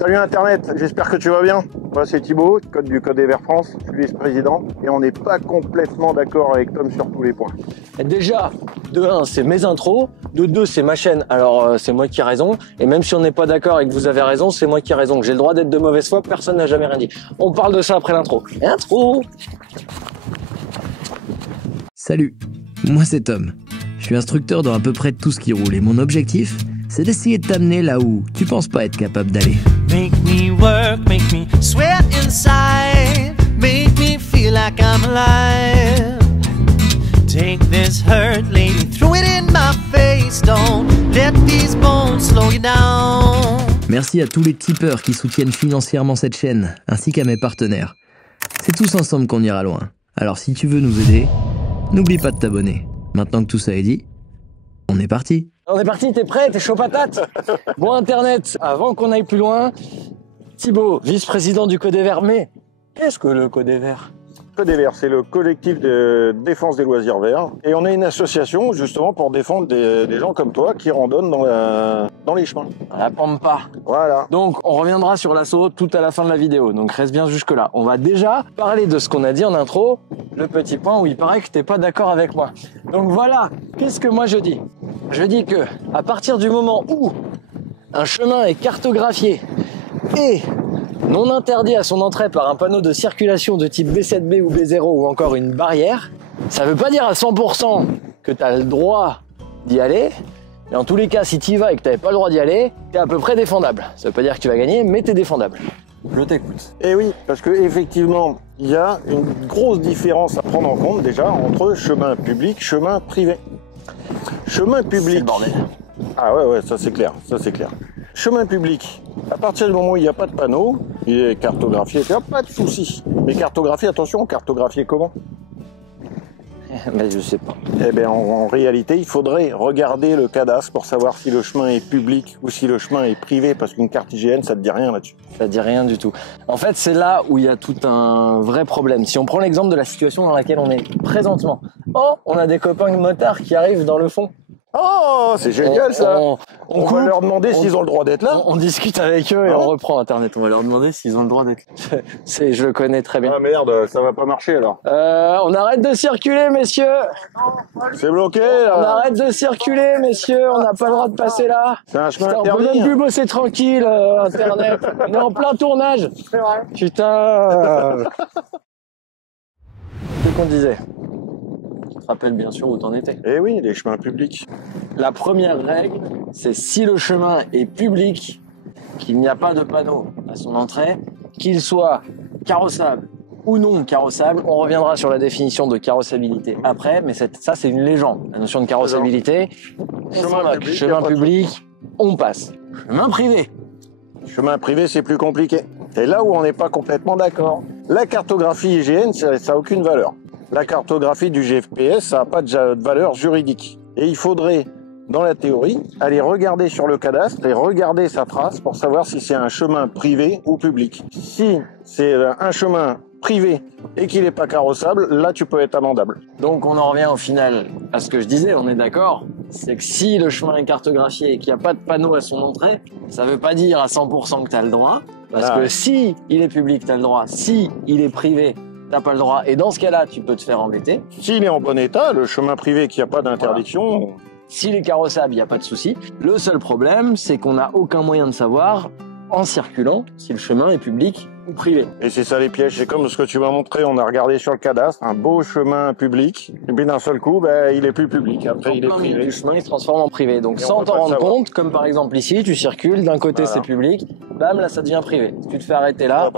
Salut Internet, j'espère que tu vas bien. Moi c'est Thibaut, du Code des Verts France, je suis vice-président et on n'est pas complètement d'accord avec Tom sur tous les points. Déjà, de 1, c'est mes intros, de 2, c'est ma chaîne, alors c'est moi qui ai raison, et même si on n'est pas d'accord et que vous avez raison, c'est moi qui ai raison, que j'ai le droit d'être de mauvaise foi, personne n'a jamais rien dit. On parle de ça après l'intro. Intro. Salut, moi c'est Tom. Je suis instructeur dans à peu près tout ce qui roule et mon objectif, c'est d'essayer de t'amener là où tu penses pas être capable d'aller. Make me work, make me sweat inside, make me feel like I'm alive. Take this hurt, lady, throw it in my face. Don't let these bones slow you down. Merci à tous les tipeurs qui soutiennent financièrement cette chaîne, ainsi qu'à mes partenaires. C'est tous ensemble qu'on ira loin. Alors si tu veux nous aider, n'oublie pas de t'abonner. Maintenant que tout ça est dit, on est parti. On est parti, t'es prêt, t'es chaud patate? Bon Internet, avant qu'on aille plus loin, Thibaut, vice-président du Code des Verts, mais qu'est-ce que le Code des Verts? Code des Verts, c'est le collectif de défense des loisirs verts et on est une association justement pour défendre des gens comme toi qui randonnent dans les chemins. La pampa. Voilà. Donc on reviendra sur l'assaut tout à la fin de la vidéo, donc reste bien jusque là. On va déjà parler de ce qu'on a dit en intro, le petit point où il paraît que t'es pas d'accord avec moi. Donc voilà, qu'est-ce que moi je dis? Je dis que à partir du moment où un chemin est cartographié et non interdit à son entrée par un panneau de circulation de type B7B ou B0 ou encore une barrière, ça veut pas dire à 100% que tu as le droit d'y aller, mais en tous les cas, si tu y vas et que tu n'avais pas le droit d'y aller, tu es à peu près défendable. Ça veut pas dire que tu vas gagner, mais tu es défendable. Je t'écoute. Et oui, parce que effectivement, il y a une grosse différence à prendre en compte déjà entre chemin public, chemin privé. Chemin public. C'est le bordel. Ah ouais, ça c'est clair, ça c'est clair. Chemin public, à partir du moment où il n'y a pas de panneau, il est cartographié, il n'y a pas de souci. Mais cartographié, attention, cartographié comment? Mais je sais pas. Eh bien, en réalité, il faudrait regarder le cadastre pour savoir si le chemin est public ou si le chemin est privé, parce qu'une carte IGN, ça te dit rien là-dessus. Ça dit rien du tout. En fait, c'est là où il y a tout un vrai problème. Si on prend l'exemple de la situation dans laquelle on est présentement. Oh, on a des copains de motards qui arrivent dans le fond. Oh, c'est génial ça. On va leur demander s'ils ont le droit d'être là. On discute avec eux et on reprend Internet. On va leur demander s'ils ont le droit d'être là. Je le connais très bien. Ah merde, ça va pas marcher alors. On arrête de circuler, messieurs. C'est bloqué là. On arrête de circuler, messieurs. On n'a pas le droit de passer là. C'est un chemin Putain, interdit. On peut même plus bosser tranquille, Internet. On est en plein tournage. C'est vrai. Putain. Qu'est-ce qu'on disait? Tu te rappelles bien sûr où t'en étais. Eh oui, les chemins publics. La première règle, c'est si le chemin est public, qu'il n'y a pas de panneau à son entrée, qu'il soit carrossable ou non carrossable. On reviendra sur la définition de carrossabilité après, mais ça c'est une légende. La notion de carrossabilité, chemin public, on passe. Chemin privé. Chemin privé, c'est plus compliqué. C'est là où on n'est pas complètement d'accord. La cartographie IGN, ça n'a aucune valeur. La cartographie du GFPS, ça n'a pas de valeur juridique. Et il faudrait, dans la théorie, aller regarder sur le cadastre et regarder sa trace pour savoir si c'est un chemin privé ou public. Si c'est un chemin privé et qu'il n'est pas carrossable, là tu peux être amendable. Donc on en revient au final à ce que je disais, on est d'accord, c'est que si le chemin est cartographié et qu'il n'y a pas de panneau à son entrée, ça veut pas dire à 100% que tu as le droit, parce que si il est public, tu as le droit, si il est privé, t'as pas le droit, et dans ce cas-là, tu peux te faire embêter. S'il est en bon état, le chemin privé qui a pas d'interdiction... Voilà. S'il est carrossable, il n'y a pas de souci. Le seul problème, c'est qu'on n'a aucun moyen de savoir, en circulant, si le chemin est public ou privé. Et c'est ça les pièges, c'est comme ce que tu m'as montré, on a regardé sur le cadastre, un beau chemin public, et puis d'un seul coup, il est plus public, après il est privé. Le chemin il se transforme en privé, donc sans t'en rendre compte, comme par exemple ici, tu circules, d'un côté c'est public, bam, là ça devient privé. Si tu te fais arrêter là,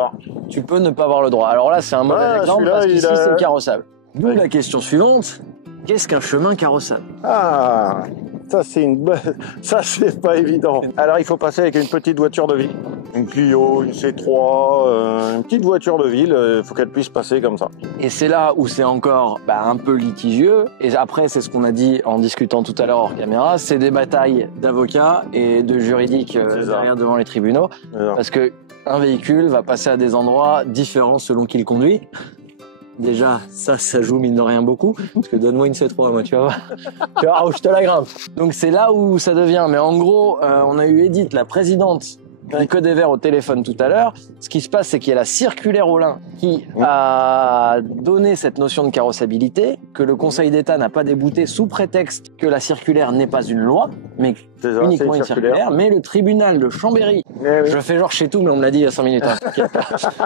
tu peux ne pas avoir le droit. Alors là c'est un mauvais exemple, parce qu'ici c'est carrossable. D'où la question suivante, qu'est-ce qu'un chemin carrossable? Ah, ça c'est pas évident. Alors il faut passer avec une petite voiture de ville. Une Clio, une C3, une petite voiture de ville, il faut qu'elle puisse passer comme ça. Et c'est là où c'est encore un peu litigieux. Et après, c'est ce qu'on a dit en discutant tout à l'heure hors caméra, c'est des batailles d'avocats et de juridiques derrière devant les tribunaux. Parce que un véhicule va passer à des endroits différents selon qui le conduit. Déjà, ça joue mine de rien beaucoup. Parce que donne-moi une C3, moi, tu vas voir. Tu vas voir où je te la grimpe. Donc c'est là où ça devient. Mais en gros, on a eu Edith, la présidente du code des verts au téléphone tout à l'heure. Ce qui se passe, c'est qu'il y a la circulaire Olin qui a donné cette notion de carrossabilité, que le Conseil d'État n'a pas débouté sous prétexte que la circulaire n'est pas une loi, mais ça, uniquement une circulaire. Mais le tribunal de Chambéry, je fais genre chez tout, mais on me l'a dit il y a 5 minutes. Hein,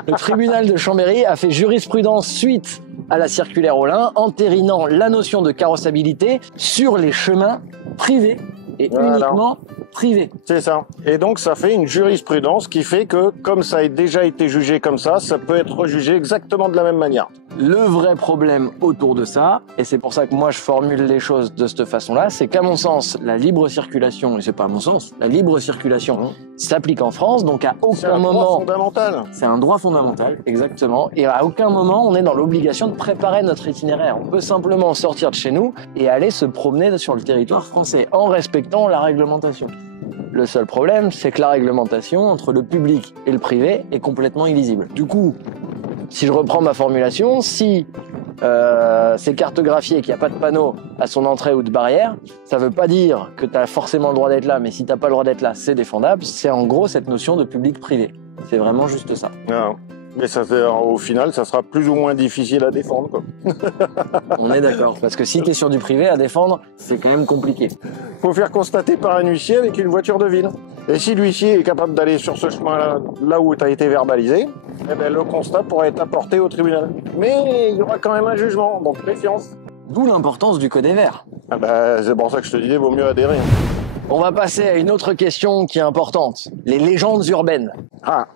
le tribunal de Chambéry a fait jurisprudence suite à la circulaire Olin, entérinant la notion de carrossabilité sur les chemins privés et uniquement privés. C'est ça. Et donc, ça fait une jurisprudence qui fait que, comme ça a déjà été jugé comme ça peut être jugé exactement de la même manière. Le vrai problème autour de ça, et c'est pour ça que moi je formule les choses de cette façon-là, c'est qu'à mon sens, la libre circulation, et c'est pas à mon sens, la libre circulation s'applique en France, donc à aucun moment... C'est un droit fondamental. C'est un droit fondamental, exactement. Et à aucun moment, on est dans l'obligation de préparer notre itinéraire. On peut simplement sortir de chez nous et aller se promener sur le territoire français en respectant la réglementation. Le seul problème, c'est que la réglementation entre le public et le privé est complètement illisible. Du coup, si je reprends ma formulation, si c'est cartographié et qu'il n'y a pas de panneau à son entrée ou de barrière, ça ne veut pas dire que tu as forcément le droit d'être là, mais si tu n'as pas le droit d'être là, c'est défendable. C'est en gros cette notion de public-privé. C'est vraiment juste ça. Non. Mais ça, au final, ça sera plus ou moins difficile à défendre, quoi. On est d'accord, parce que si tu es sur du privé, à défendre, c'est quand même compliqué. Faut faire constater par un huissier avec une voiture de ville. Et si l'huissier est capable d'aller sur ce chemin-là, là où tu as été verbalisé, eh ben, le constat pourra être apporté au tribunal. Mais il y aura quand même un jugement, donc méfiance. D'où l'importance du code des verts. Ah bah, c'est pour ça que je te disais, vaut mieux adhérer. On va passer à une autre question qui est importante. Les légendes urbaines. Ah.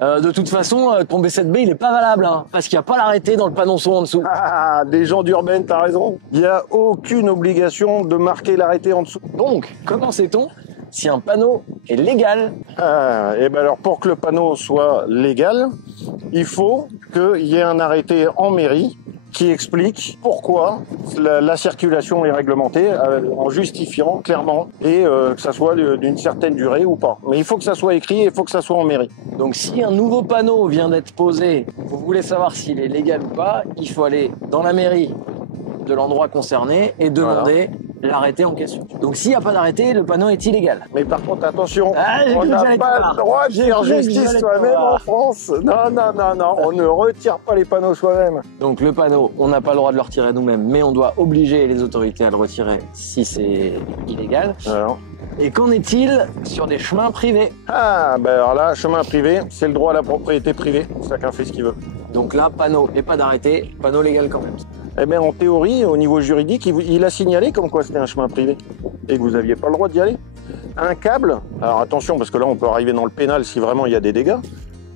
De toute façon, ton B7B, il est pas valable, hein, parce qu'il n'y a pas l'arrêté dans le panneau son en dessous. Ah, des gens d'urbaine, t'as raison. Il n'y a aucune obligation de marquer l'arrêté en dessous. Donc, comment sait-on si un panneau est légal? Et ben alors, pour que le panneau soit légal, il faut qu'il y ait un arrêté en mairie qui explique pourquoi la circulation est réglementée en justifiant clairement et que ça soit d'une certaine durée ou pas. Mais il faut que ça soit écrit et il faut que ça soit en mairie. Donc si un nouveau panneau vient d'être posé, vous voulez savoir s'il est légal ou pas, il faut aller dans la mairie de l'endroit concerné et demander l'arrêté en question. Donc s'il n'y a pas d'arrêté, le panneau est illégal. Mais par contre, attention, on n'a pas le droit de faire justice soi-même en France. Non, on ne retire pas les panneaux soi-même. Donc le panneau, on n'a pas le droit de le retirer nous-mêmes, mais on doit obliger les autorités à le retirer si c'est illégal. Alors. Et qu'en est-il sur des chemins privés? Ah, ben alors là, chemin privé, c'est le droit à la propriété privée. Chacun fait ce qu'il veut. Donc là, panneau et pas d'arrêté, panneau légal quand même. Eh bien, en théorie, au niveau juridique, il a signalé comme quoi c'était un chemin privé et que vous n'aviez pas le droit d'y aller. Un câble, alors attention, parce que là, on peut arriver dans le pénal si vraiment il y a des dégâts,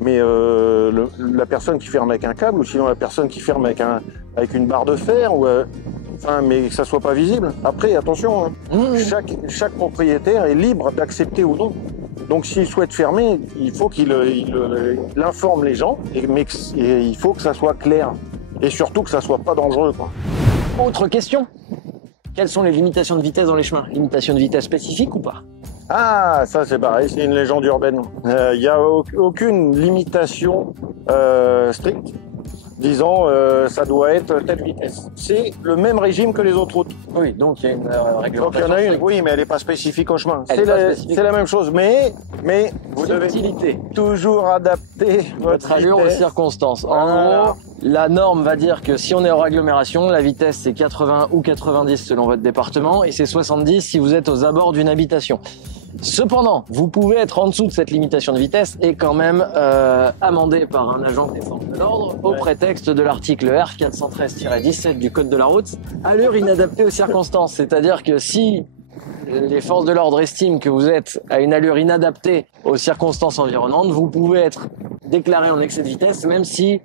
mais la personne qui ferme avec un câble ou sinon la personne qui ferme avec une barre de fer, ou, mais que ça soit pas visible. Après, attention, hein, chaque propriétaire est libre d'accepter ou non. Donc s'il souhaite fermer, il faut qu'il informe les gens, mais il faut que ça soit clair. Et surtout que ça soit pas dangereux, quoi. Autre question. Quelles sont les limitations de vitesse dans les chemins? Limitations de vitesse spécifiques ou pas? Ah, ça c'est pareil, c'est une légende urbaine. Il n'y a aucune limitation stricte disant ça doit être telle vitesse. C'est le même régime que les autres routes. Oui, donc il y a une réglementation. Donc il y en a une, oui, mais elle n'est pas spécifique au chemin. C'est la même chose, mais vous devez toujours adapter votre allure aux circonstances. En gros, la norme va dire que si on est hors agglomération, la vitesse c'est 80 ou 90 selon votre département et c'est 70 si vous êtes aux abords d'une habitation. Cependant, vous pouvez être en dessous de cette limitation de vitesse et quand même amendé par un agent des forces de l'ordre au prétexte de l'article R 413-17 du Code de la route, allure inadaptée aux circonstances. C'est-à-dire que si les forces de l'ordre estiment que vous êtes à une allure inadaptée aux circonstances environnantes, vous pouvez être déclaré en excès de vitesse même si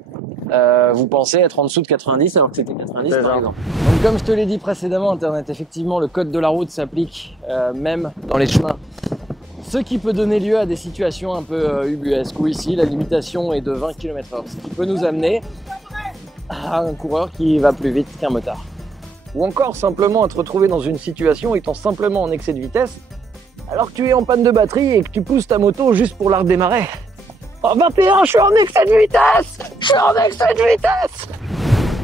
vous pensez être en dessous de 90 alors que c'était 90 par exemple. Donc comme je te l'ai dit précédemment, Internet, effectivement, le code de la route s'applique même dans les chemins. Ce qui peut donner lieu à des situations un peu ubuesques, où ici la limitation est de 20 km/h, ce qui peut nous amener à un coureur qui va plus vite qu'un motard. Ou encore simplement être retrouvé dans une situation étant simplement en excès de vitesse alors que tu es en panne de batterie et que tu pousses ta moto juste pour la redémarrer. Oh 21, je suis en excès de vitesse! Je suis en excès de vitesse!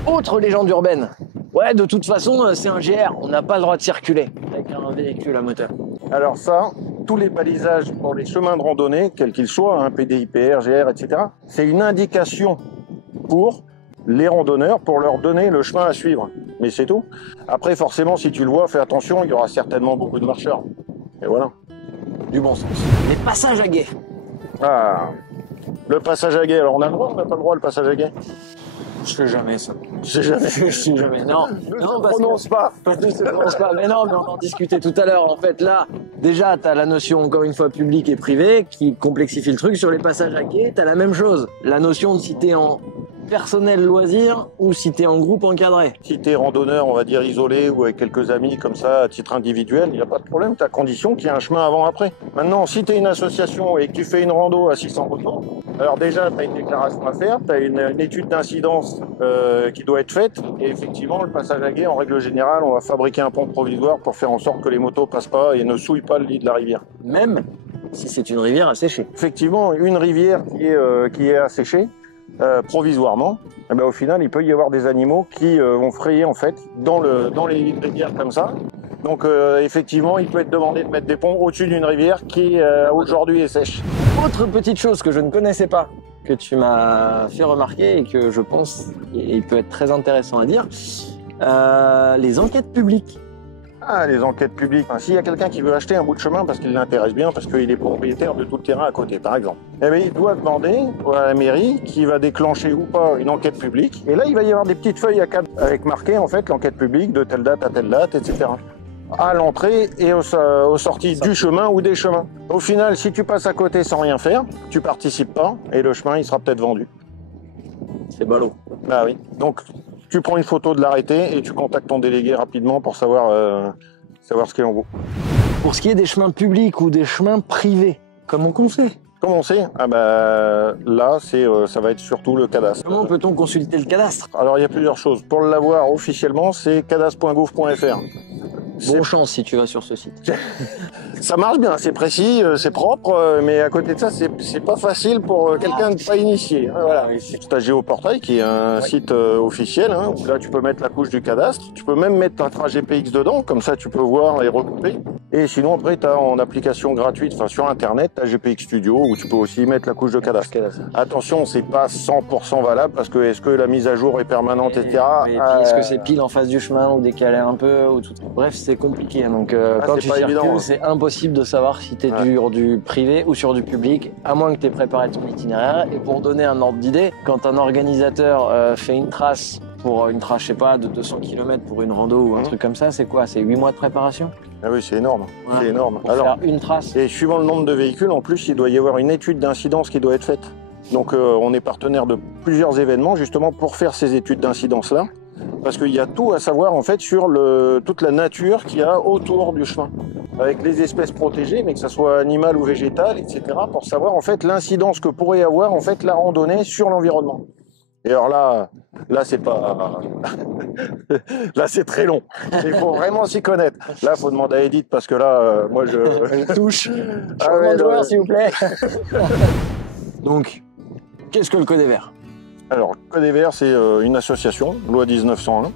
Autre légende urbaine. Ouais, de toute façon, c'est un GR. On n'a pas le droit de circuler avec un véhicule à moteur. Alors ça, tous les balisages pour les chemins de randonnée, quels qu'ils soient, hein, PDIPR, GR, etc., c'est une indication pour les randonneurs pour leur donner le chemin à suivre. Mais c'est tout. Après, forcément, si tu le vois, fais attention, il y aura certainement beaucoup de marcheurs. Et voilà. Du bon sens. Les passages à guet. Ah, le passage à guet. Alors, on a le droit ou on n'a pas le droit, le passage à guet? Je sais jamais ça. Je sais jamais. Je sais jamais. Non, Ne non, se parce prononce pas. que... se prononce pas. Mais non, mais on en discutait tout à l'heure. En fait, là, déjà, t'as la notion, encore une fois, public et privé, qui complexifie le truc. Sur les passages à quai, t'as la même chose. La notion de si t'es en personnel loisir ou si t'es en groupe encadré. Si t'es randonneur, on va dire isolé ou avec quelques amis comme ça, à titre individuel, il n'y a pas de problème, t'as condition qu'il y ait un chemin avant-après. Maintenant, si t'es une association et que tu fais une rando à 600 motos, alors déjà, t'as une déclaration à faire, t'as une étude d'incidence qui doit être faite, et effectivement, le passage à gué, en règle générale, on va fabriquer un pont provisoire pour faire en sorte que les motos passent pas et ne souillent pas le lit de la rivière. Même si c'est une rivière asséchée. Effectivement, une rivière qui est asséchée, provisoirement, eh ben, au final, il peut y avoir des animaux qui vont frayer en fait dans les rivières comme ça. Donc effectivement, il peut être demandé de mettre des ponts au-dessus d'une rivière qui aujourd'hui est sèche. Autre petite chose que je ne connaissais pas, que tu m'as fait remarquer et que je pense il peut être très intéressant à dire, les enquêtes publiques. Ah, les enquêtes publiques. Enfin, s'il y a quelqu'un qui veut acheter un bout de chemin parce qu'il l'intéresse bien, parce qu'il est propriétaire de tout le terrain à côté, par exemple, eh bien, il doit demander à la mairie qui va déclencher ou pas une enquête publique. Et là, il va y avoir des petites feuilles à cadre avec marqué, en fait, l'enquête publique de telle date à telle date, etc. À l'entrée et aux sorties du chemin ou des chemins. Au final, si tu passes à côté sans rien faire, tu participes pas et le chemin, il sera peut-être vendu. C'est ballot. Ah oui. Donc, tu prends une photo de l'arrêté et tu contactes ton délégué rapidement pour savoir ce qu'il en vaut. Pour ce qui est des chemins publics ou des chemins privés, comment on fait? Comment on sait? Ah bah, là, ça va être surtout le cadastre. Comment peut-on consulter le cadastre? Alors, il y a plusieurs choses. Pour l'avoir officiellement, c'est cadastre.gouv.fr. Bon chance si tu vas sur ce site. Ça marche bien, c'est précis, c'est propre, mais à côté de ça, c'est pas facile pour quelqu'un de pas initié. Voilà. C'est ta Géoportail qui est un site officiel, hein, où là tu peux mettre la couche du cadastre, tu peux même mettre un trajet PX dedans, comme ça tu peux voir et recouper. Et sinon après tu as en application gratuite, enfin sur internet, tu as GPX Studio où tu peux aussi mettre la couche de cadastre. Attention, c'est pas 100% valable parce que est-ce que la mise à jour est permanente, etc. Et puis est-ce que c'est pile en face du chemin ou décalé un peu ou tout. Bref, c'est compliqué. Donc quand tu circules, c'est impossible de savoir si tu es sur du privé ou sur du public, à moins que tu aies préparé ton itinéraire. Et pour donner un ordre d'idée, quand un organisateur fait une trace pour une trace, je sais pas, de 200 km pour une rando ou un truc comme ça, c'est quoi? C'est 8 mois de préparation? Ah oui, c'est énorme. Ouais. C'est énorme. Pour faire une trace. Et suivant le nombre de véhicules, en plus, il doit y avoir une étude d'incidence qui doit être faite. Donc on est partenaire de plusieurs événements justement pour faire ces études d'incidence-là. Parce qu'il y a tout à savoir en fait sur toute la nature qu'il y a autour du chemin. Avec les espèces protégées, mais que ça soit animal ou végétal, etc. pour savoir en fait l'incidence que pourrait avoir en fait la randonnée sur l'environnement. Et alors là c'est pas... là c'est très long. Il faut vraiment s'y connaître. Là il faut demander à Edith parce que là, moi je touche. Changement de joueur s'il vous plaît. Donc, qu'est-ce que le Code des Verts? Alors, le Code des Verts, c'est une association, loi 1901.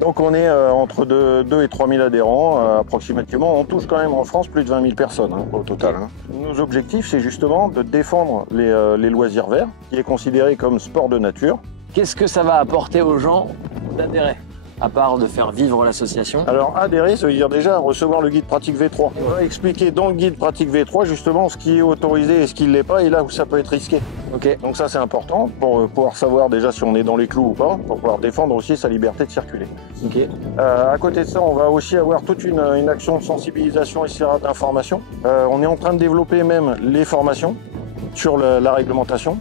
Donc, on est entre 2 et 3 000 adhérents, approximativement. On touche quand même en France plus de 20 000 personnes au total. Nos objectifs, c'est justement de défendre les loisirs verts, qui est considéré comme sport de nature. Qu'est-ce que ça va apporter aux gens d'adhérer, à part de faire vivre l'association? Alors, adhérer, ça veut dire déjà recevoir le guide pratique V3. On va expliquer dans le guide pratique V3 justement ce qui est autorisé et ce qui ne l'est pas, et là où ça peut être risqué. Ok. Donc ça, c'est important pour pouvoir savoir déjà si on est dans les clous ou pas, pour pouvoir défendre aussi sa liberté de circuler. Ok. À côté de ça, on va aussi avoir toute une action de sensibilisation et d'information. On est en train de développer même les formations sur la réglementation.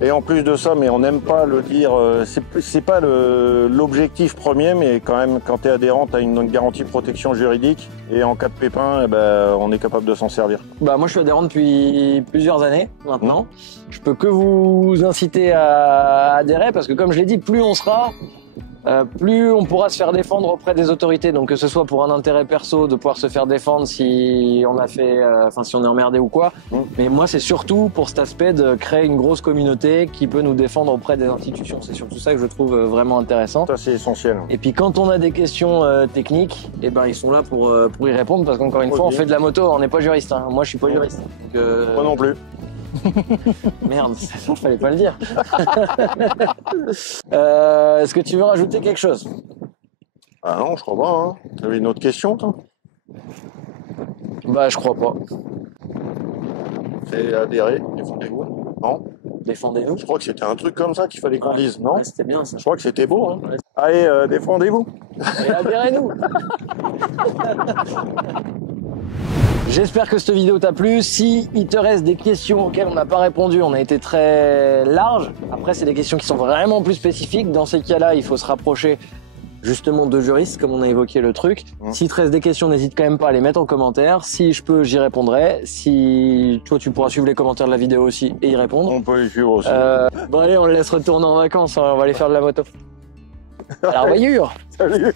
Et en plus de ça, mais on n'aime pas le dire, c'est pas l'objectif premier, mais quand même, quand tu es adhérent, tu as une garantie de protection juridique. Et en cas de pépin, eh ben, on est capable de s'en servir. Bah, moi, je suis adhérent depuis plusieurs années maintenant. Je peux que vous inciter à adhérer parce que, comme je l'ai dit, plus on sera, plus on pourra se faire défendre auprès des autorités. Donc que ce soit pour un intérêt perso, de pouvoir se faire défendre si on a fait, si on est emmerdé ou quoi. Mais moi, c'est surtout pour cet aspect de créer une grosse communauté qui peut nous défendre auprès des institutions. C'est surtout ça que je trouve vraiment intéressant. Ça, c'est essentiel. Et puis quand on a des questions techniques, eh ben ils sont là pour y répondre parce qu'encore une fois, on fait de la moto, on n'est pas juriste. Hein. Moi, je suis pas juriste. Donc, Moi non plus. Merde, ça fallait pas le dire. Est-ce que tu veux rajouter quelque chose? Ah non, je crois pas. Hein. T'avais une autre question, toi? Bah, je crois pas. C'est adhérer, défendez-vous. Non? Défendez-nous. Je crois que c'était un truc comme ça qu'il fallait qu'on dise, non? Ouais, c'était bien ça. Je crois que c'était beau. Hein. Ouais. Allez, défendez-vous. Et adhérez-nous. J'espère que cette vidéo t'a plu. Si il te reste des questions auxquelles on n'a pas répondu, on a été très large. Après, c'est des questions qui sont vraiment plus spécifiques. Dans ces cas-là, il faut se rapprocher justement de juristes, comme on a évoqué le truc. S'il te reste des questions, n'hésite quand même pas à les mettre en commentaire. Si je peux, j'y répondrai. Si toi, tu pourras suivre les commentaires de la vidéo aussi et y répondre. On peut les suivre aussi. Bon allez, on le laisse retourner en vacances. Hein. On va aller faire de la moto. À la revoyure. Salut.